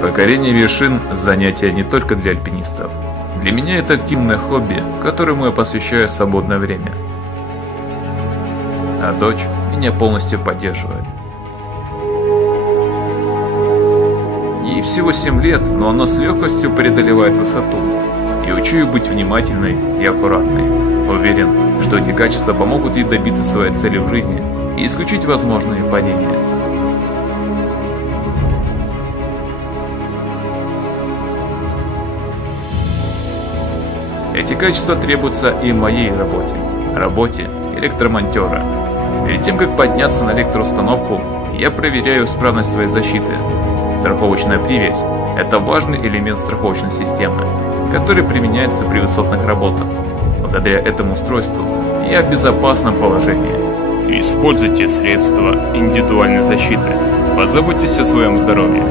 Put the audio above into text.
Покорение вершин – занятие не только для альпинистов. Для меня это активное хобби, которому я посвящаю свободное время. А дочь меня полностью поддерживает. Ей всего 7 лет, но она с легкостью преодолевает высоту. И учу ее быть внимательной и аккуратной. Уверен, что эти качества помогут ей добиться своей цели в жизни и исключить возможные падения. Эти качества требуются и в моей работе электромонтера. Перед тем, как подняться на электроустановку, я проверяю исправность своей защиты. Страховочная привязь – это важный элемент страховочной системы, который применяется при высотных работах. Благодаря этому устройству я в безопасном положении. Используйте средства индивидуальной защиты. Позаботьтесь о своем здоровье.